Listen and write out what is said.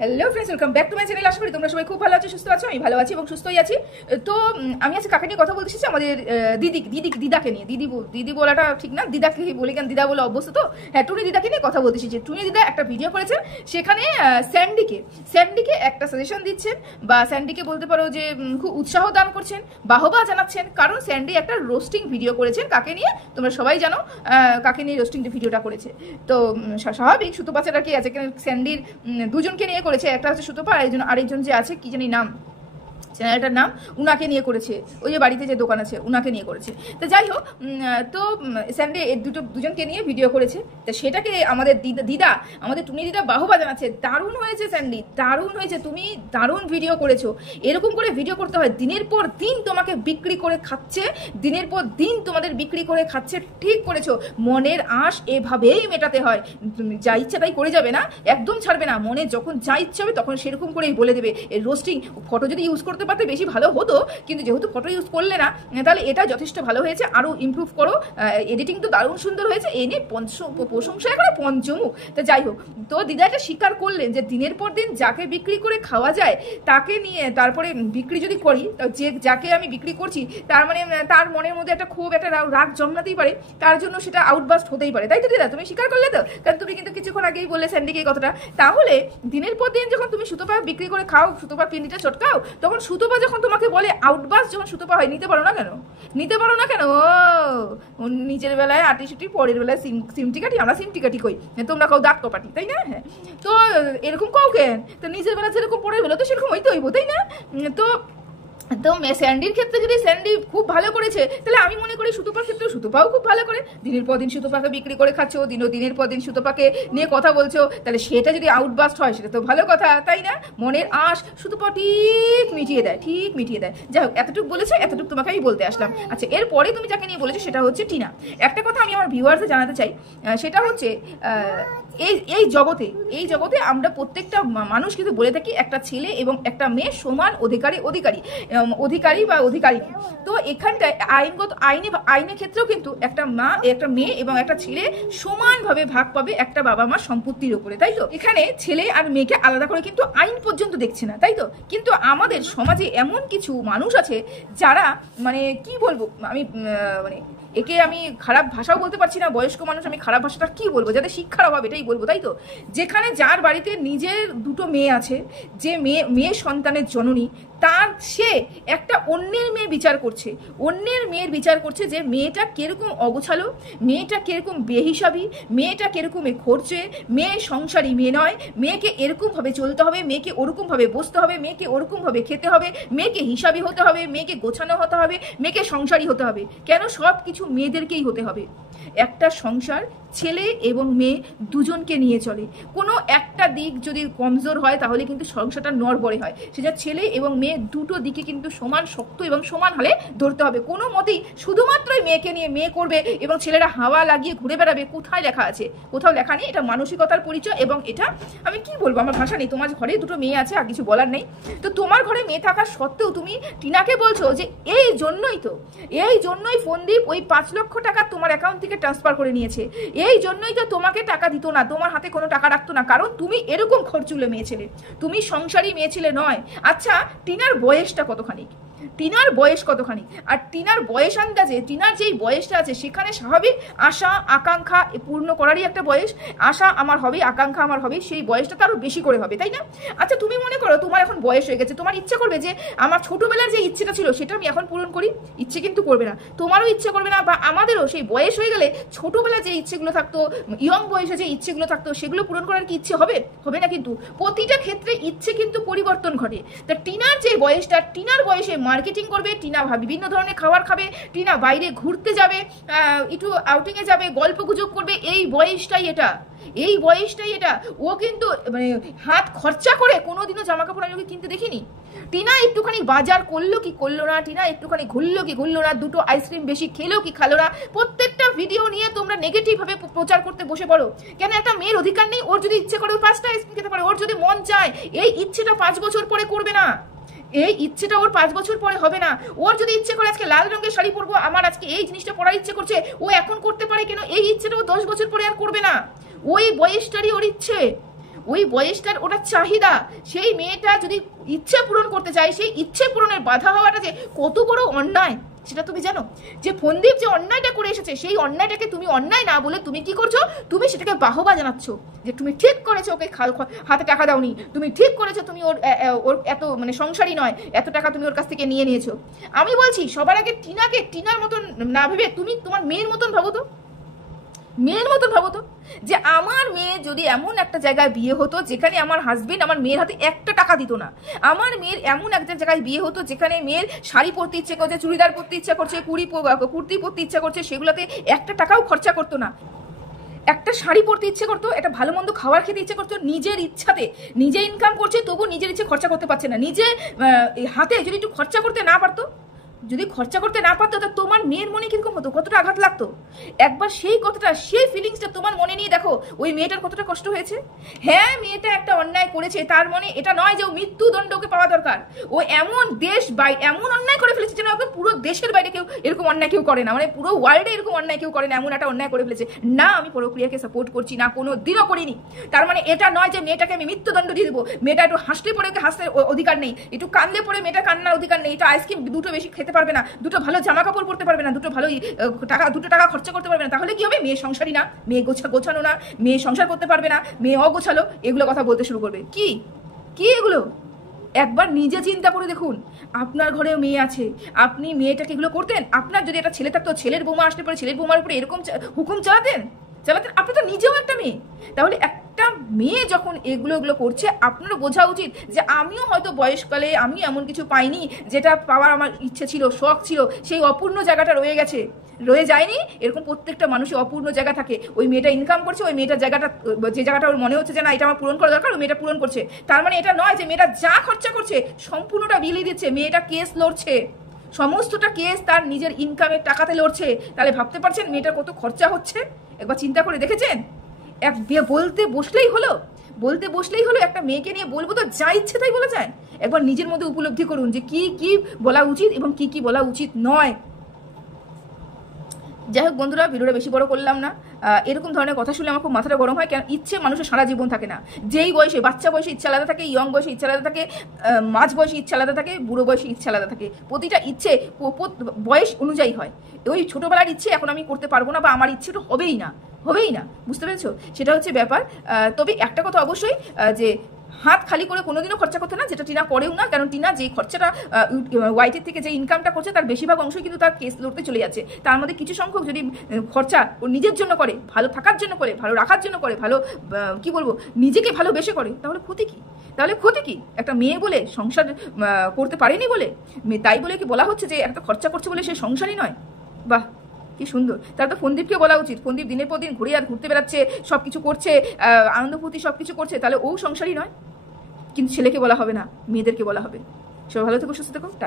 Hello friends, welcome back to my channel. আশা করি তোমরা সবাই খুব ভালো আছো, সুস্থ আছো। আমি ভালো আছি এবং সুস্থই আছি। তো আমি আজকে কাকে নিয়ে কথা বলতে এসেছি? আমাদের দিদাকে নিয়ে। দিদি বলাটা ঠিক না, দিদাকে বলি কেন, দিদা বলে অভ্যস্ত তো। হ্যাঁ, টুনি দিদাকে নিয়ে কথা বলতে এসেছি। টুনি দিদা একটা ভিডিও করেছেন, সেখানে স্যান্ডিকে একটা সাজেশন দিচ্ছেন, বা স্যান্ডিকে বলতে পারো যে খুব উৎসাহ দান করছেন, বাহবা জানাচ্ছেন। কারণ স্যান্ডি একটা রোস্টিং ভিডিও করেছেন। কাকে নিয়ে তোমরা সবাই জানো, কাকে নিয়ে রোস্টিং ভিডিওটা করেছে। তো স্বাভাবিক, সুতপা ছাড়া কি আছে? স্যান্ডির দুজনকে নিয়ে করেছে, একটা হচ্ছে সুতপা, আরেকজন যে আছে কি জানি নাম, চ্যানেলটার নাম, উনাকে নিয়ে করেছে। ওই যে বাড়িতে যে দোকান আছে উনাকে নিয়ে করেছে। তো যাই হোক, তো স্যান্ডে দুজনকে নিয়ে ভিডিও করেছে। তো সেটাকে আমাদের দিদা আমাদের টুনি দিদা বাহবা জানাচ্ছে, দারুণ হয়েছে স্যান্ডি, দারুণ হয়েছে, তুমি দারুণ ভিডিও করেছো। এরকম করে ভিডিও করতে হয়। দিনের পর দিন তোমাকে বিক্রি করে খাচ্ছে, দিনের পর দিন তোমাদের বিক্রি করে খাচ্ছে। ঠিক করেছো, মনের আশ এভাবেই মেটাতে হয়। তুমি যা ইচ্ছা তাই করে যাবে না, একদম ছাড়বে না। মনে যখন যা ইচ্ছা হবে তখন সেরকম করেই বলে দেবে। এই রোস্টিং ফটো যদি ইউজ করতে পারতে বেশি ভালো হতো, কিন্তু যেহেতু ফটো ইউজ করলে না, তাহলে এটা যথেষ্ট ভালো হয়েছে। আরও ইমপ্রুভ করো। এডিটিং তো দারুণ সুন্দর হয়েছে, এই নিয়ে প্রশংসা করে পঞ্চমুখ। তো যাই হোক, তো দিদা এটা স্বীকার করলেন যে দিনের পর দিন যাকে বিক্রি করে খাওয়া যায় তাকে নিয়ে তারপরে বিক্রি যদি করি, যাকে আমি বিক্রি করছি তার মানে তার মনের মধ্যে একটা খুব একটা রাগ জন্মাতেই পারে, তার জন্য সেটা আউটবাস্ট হতেই পারে। তাই তো দিদা, তুমি স্বীকার করলে তো? কারণ তুমি কিন্তু কিছুক্ষণ আগেই বললে স্যান্ডিকে এই কথাটা। তাহলে দিনের পর দিন যখন তুমি সুতপা বিক্রি করে খাও, সুতপার পিন্ডিটা চটকাও, তখন সুতপা যখন তোমাকে বলে আউটবাস, যখন সুতপা হয়, নিতে পারো না কেন? ও নিজের বেলায় আটিসুটি, পরের বেলায় সিমটি কাটি। আমরা সিমটি কাটি কই, তোমরা কাউ দাঁত কপাটি, তাই না? হ্যাঁ, তো এরকম কাউ কেন? তো নিজের বেলা যেরকম পরের বেলা তো সেরকম হইতে হইব, তাই না? তো স্যান্ডির ক্ষেত্রে যদি স্যান্ডি খুব ভালো করেছে, তাহলে আমি মনে করি সুতপার ক্ষেত্রেও সুতপাও খুব ভালো করে। দিনের পর দিন সুতপাকে বিক্রি করে খাচ্ছ, দিনের পর দিন সুতপাকে নিয়ে কথা বলছো, তাহলে সেটা যদি আউটবাস্ট হয় সেটা তো ভালো কথা, তাই না? মনের আশ সুতপা ঠিক মিটিয়ে দেয়। যাই হোক, এতটুকু বলেছে, এতটুকু তোমাকে আমি বলতে আসলাম। আচ্ছা, এরপরে তুমি যাকে নিয়ে বলেছো সেটা হচ্ছে টিনা। একটা কথা আমি আমার ভিউয়ার্সে জানাতে চাই, সেটা হচ্ছে এই জগতে আমরা প্রত্যেকটা মানুষ কিন্তু বলে থাকি একটা ছেলে এবং একটা মেয়ে সমান অধিকারী বা অধিকারী। তো এখানটায় আইনের ক্ষেত্রেও কিন্তু একটা মেয়ে এবং একটা ছেলে সমানভাবে ভাগ পাবে একটা বাবা মা সম্পত্তির উপরে, তাই তো? এখানে ছেলে আর মেয়েকে আলাদা করে কিন্তু আইন পর্যন্ত দেখছে না, তাই তো? কিন্তু আমাদের সমাজে এমন কিছু মানুষ আছে যারা, মানে কি বলবো আমি, মানে একে আমি খারাপ ভাষাও বলতে পারছি না, বয়স্ক মানুষ, আমি খারাপ ভাষাটা কি বলবো, যাদের শিক্ষার অভাব এটাই বলবো, তাই তো? যেখানে যার বাড়িতে নিজের দুটো মেয়ে আছে, যে মেয়ে সন্তানের জননী, সে একটা অন্যের মেয়ের বিচার করছে যে মেয়েটা কিরকম অগোছালো, মেয়েটা কিরকম বেহিসাবি, মেয়েটা কিরকম খরচে, মেয়ে সংসারী মেয়ে নয়, মেয়েকে এরকম ভাবে চলতে হবে, মেয়েকে ওরকম ভাবে বসতে হবে, মেয়েকে ওরকম ভাবে খেতে হবে, মেয়েকে হিসাবি হতে হবে, মেয়েকে গোছানো হতে হবে, মেয়েকে সংসারী হতে হবে। কেন সব কিছু মেয়েদেরকেই হতে হবে? একটা সংসার ছেলে এবং মেয়ে দুজনকে নিয়ে চলে। কোনো একটা দিক যদি কমজোর হয় তাহলে কিন্তু সংসারটা নড়বড়ে হয়। সেটা ছেলে এবং মেয়ে দুটো দিকে কিন্তু সমান শক্ত এবং সমান হলে ধরতে হবে। কোনো মতেই শুধুমাত্রই মেয়েকে নিয়ে মেয়ে করবে এবং ছেলেরা হাওয়া লাগিয়ে ঘুরে বেড়াবে, কোথায় লেখা আছে? কোথাও লেখা নেই। এটা মানসিকতার পরিচয়। এবং এটা আমি কি বলবো, আমার ভাষা নেই। তোমার ঘরে দুটো মেয়ে আছে, আর কিছু বলার নেই। তো তোমার ঘরে মেয়ে থাকার সত্ত্বেও তুমি টিনাকে বলছো যে এই জন্যই ফোনদীপ ওই 5 লক্ষ টাকা তোমার অ্যাকাউন্ট থেকে ট্রান্সফার করে নিয়েছে, এই জন্যই তো তোমাকে টাকা দিত না, তোমার হাতে কোনো টাকা রাখতো না, কারণ তুমি এরকম খরচুলে মেয়ে ছেলে, তুমি সংসারী মেয়ে ছেলে নয়। আচ্ছা, টিনার বয়সটা কতখানি? আর টিনার বয়স আন্দাজে, টিনার যেই বয়সটা আছে সেখানে স্বাভাবিক আশা আকাঙ্ক্ষা পূর্ণ করারই একটা বয়স। আশা আমার হবে, আকাঙ্ক্ষা আমার হবে, সেই বয়সটা তো আরো বেশি করে হবে, তাই না? আচ্ছা, তুমি মনে করো তোমার এখন বয়স হয়ে গেছে, তোমার ইচ্ছা করবে যে আমার ছোটবেলার যে ইচ্ছেটা ছিল সেটা আমি এখন পূরণ করি? ইচ্ছে কিন্তু করবে না, তোমারও ইচ্ছে করবে না, বা আমাদেরও সেই বয়স হয়ে গেলে ছোটবেলায় যে ইচ্ছেগুলো থাকতো, ইয়ং বয়সে যে ইচ্ছেগুলো থাকতো, সেগুলো পূরণ করার কি ইচ্ছে হবে না? কিন্তু প্রতিটা ক্ষেত্রে ইচ্ছে কিন্তু পরিবর্তন ঘটে। তা টিনার যে বয়সটা, টিনার বয়সে মার্কেটিং করবে, টিনা বিভিন্ন ধরনের খাবার খাবে, টিনা বাইরে ঘুরতে যাবে, একটু আউটিংয়ে যাবে, গল্প গুজব করবে, এই বয়সটাই এটা। ও কিন্তু মানে হাত খরচা করে কোনোদিনও জামা কাপড় আমি ওকে কিনতে দেখিনি। টিনা একটুখানি বাজার করলো কি করলো না, টিনা একটুখানি ঘুরলো কি ঘুরলো না, দুটো আইসক্রিম বেশি খেলো কি খালো না, প্রত্যেকটা ভিডিও নিয়ে তোমরা নেগেটিভ ভাবে প্রচার করতে বসে পড়ো। কেন? একটা মেয়ের অধিকার নেই? ওর যদি ইচ্ছে করে 5টা আইসক্রিম খেতে পারে, ওর যদি মন চায়, এই ইচ্ছেটা 5 বছর পরে করবে না, এই ইচ্ছেটা ওর 5 বছর পরে হবে না। ওর যদি ইচ্ছে করে আজকে লাল রঙের শাড়ি পরবো, আমার আজকে এই জিনিসটা পরার ইচ্ছে করছে, ও এখন করতে পারে, কেন এই ইচ্ছেটা ও 10 বছর পরে আর করবে না। ওই বয়সটারই ওর ইচ্ছে। ওই বয়সটার ওটা চাহিদা, সেই মেয়েটা যদি ইচ্ছে পূরণ করতে চায়, সেই ইচ্ছে পূরণের বাধা হওয়াটা যে কত বড় অন্যায় সেটা তুমি জানো? যে ফন্দীপ যে অন্যায়টা করে এসেছে, সেই অন্যায়টাকে তুমি অন্যায় না বলে তুমি কি করছো, তুমি সেটাকে বাহবা জানাচ্ছ যে তুমি ঠিক করেছো, ওকে হাতে টাকা দাওনি, তুমি ঠিক করেছো, তুমি ওর এত মানে সংসারই নয়, এত টাকা তুমি ওর কাছ থেকে নিয়ে নিয়েছো। আমি বলছি সবার আগে টিনাকে টিনার মতন না ভেবে তুমি তোমার মেয়ের মতন ভাবো তো, মেয়ের মতন ভাবো তো, যে আমার মেয়ে যদি এমন একটা জায়গায় বিয়ে হতো যেখানে আমার হাজবেন্ড আমার মেয়ের হাতে একটা টাকা দিত না, আমার মেয়ের এমন একটা জায়গায় বিয়ে হতো যেখানে মেয়ের শাড়ি পরতে ইচ্ছে করছে, চুড়িদার পরতে ইচ্ছা করছে, কুর্তি পরতে ইচ্ছা করছে, সেগুলোতে একটা টাকাও খরচা করতো না, একটা শাড়ি পরতে ইচ্ছে করতো, একটা ভালো মন্দ খাবার খেতে ইচ্ছে করতো, নিজের ইচ্ছাতে নিজে ইনকাম করছে, তবু নিজের ইচ্ছে খরচা করতে পারছে না, নিজে হাতে যদি একটু খরচা করতে না পারতো, যদি খরচা করতে না পারতো, তা তোমার মেয়ের মনে কিরকম হতো, কতটা আঘাত লাগতো? একবার সেই কথাটা, সেই ফিলিংসটা তোমার মনে নিয়ে দেখো ওই মেয়েটার কতটা কষ্ট হয়েছে। হ্যাঁ, মেয়েটা একটা অন্যায় করেছে, তার মানে এটা নয় যে ও মৃত্যুদণ্ড ওকে পাওয়া দরকার। ও এমন এমন অন্যায় করে ফেলেছে যেন একদম পুরো দেশের বাইরে কেউ এরকম অন্যায় কেউ করে না, মানে পুরো ওয়ার্ল্ডে এরকম অন্যায় কেউ করে না, এমন একটা অন্যায় করে ফেলেছে। না, আমি প্রক্রিয়াকে সাপোর্ট করছি না, কোনো দিনও করিনি। তার মানে এটা নয় যে মেয়েটাকে আমি মৃত্যুদণ্ড দিয়ে দেবো। মেয়েটা একটু হাসলে পরে ওকে হাসতে অধিকার নেই, একটু কান্দলে পরে মেয়েটা কান্নার অধিকার নেই, এটা আইসক্রিম দুটো বেশি খেতে পারবে না, দুটো ভালো জামা কাপড় পরতে পারবে না, দুটো টাকা খরচা করতে পারবে না, তাহলে কি হবে? মেয়ে সংসারী না, মেয়ে গোছানো না, মেয়ে সংসার করতে পারবে না, মেয়ে অগোছালো, এগুলো কথা বলতে শুরু করবে। কি কি এগুলো? একবার নিজে চিন্তা করে দেখুন, আপনার ঘরেও মেয়ে আছে, আপনি মেয়েটাকে এগুলো করতেন? আপনার যদি একটা ছেলে থাকতো, ছেলের বৌমা আসলে পরে ছেলের বৌমার উপরে এরকম হুকুম চালাতেন? আপনি তো নিজেও একটা মেয়ে। তাহলে একটা মেয়ে যখন এগুলো করছে, আপনারও বোঝা উচিত যে আমিও হয়তো বয়সকালে আমি এমন কিছু পাইনি যেটা পাওয়ার আমার ইচ্ছে ছিল, শখ ছিল, সেই অপূর্ণ জায়গাটা রয়ে যায়নি। এরকম প্রত্যেকটা মানুষের অপূর্ণ জায়গা থাকে। ওই মেয়েটা ইনকাম করছে, ওই মেয়েটার জায়গাটা, যে জায়গাটা ওর মনে হচ্ছে যে না এটা আমার পূরণ করা দরকার, ওই মেয়েটা পূরণ করছে। তার মানে এটা নয় যে মেয়েটা যা খরচা করছে সম্পূর্ণটা বিলিয়ে দিচ্ছে। মেয়েটা কেস লড়ছে, সমস্তটা কেস তার নিজের ইনকামের টাকাতে লড়ছে। তাহলে ভাবতে পারছেন মেয়েটার কত খরচা হচ্ছে? একবার চিন্তা করে দেখেছেন? বলতে বসলেই হলো একটা মেয়েকে নিয়ে বলবো তো যা ইচ্ছে তাই বলা যায়। একবার নিজের মধ্যে উপলব্ধি করুন যে কি কি বলা উচিত এবং কি কি বলা উচিত নয়। যাই হোক বন্ধুরা, ভিডিওটা বেশি বড় করলাম না। এরকম ধরনের কথা শুনলে আমার খুব মাথাটা গরম হয়। কারণ ইচ্ছে মানুষের সারা জীবন থাকে না। যেই বয়সে, বাচ্চা বয়সে ইচ্ছা আলাদা থাকে, ইয়ং বয়সে ইচ্ছা আলাদা থাকে, মাঝ বয়সে ইচ্ছা আলাদা থাকে, বুড়ো বয়সে ইচ্ছা আলাদা থাকে। প্রতিটা ইচ্ছে বয়স অনুযায়ী হয়। ওই ছোটবেলার ইচ্ছে এখন আমি করতে পারবো না, বা আমার ইচ্ছে তো হবেই না, বুঝতে পেরেছো? সেটা হচ্ছে ব্যাপার। তবে একটা কথা অবশ্যই, যে হাত খালি করে কোনোদিনও খরচা করতে না, যেটা টিনা করেও না। কারণ টিনা যে খরচাটা ওয়াইটির থেকে যে ইনকামটা করছে তার বেশিরভাগ অংশই কিন্তু তার কেস লড়তে চলে যাচ্ছে। তার মধ্যে কিছু সংখ্যক যদি খরচা ও নিজের জন্য করে, ভালো থাকার জন্য করে, ভালো রাখার জন্য করে, ভালো কি বলবো, নিজেকে ভালোবেসে করে, তাহলে ক্ষতি কি? একটা মেয়ে বলে সংসার করতে পারেনি বলে, তাই বলে কি বলা হচ্ছে যে একটা খরচা করছে বলে সে সংসারই নয়? বাহ, কি সুন্দর। তাহলে তো ফন্দীপকে বলা উচিত, ফন্দীপ দিনের পর দিন ঘুরতে বেড়াচ্ছে, সবকিছু করছে, আনন্দ ফুর্তি সবকিছু করছে, তাহলে ও সংসারই নয়? কিন্তু ছেলেকে বলা হবে না, মেয়েদেরকে বলা হবে। সবাই ভালো থেকো, সুস্থ থেকো।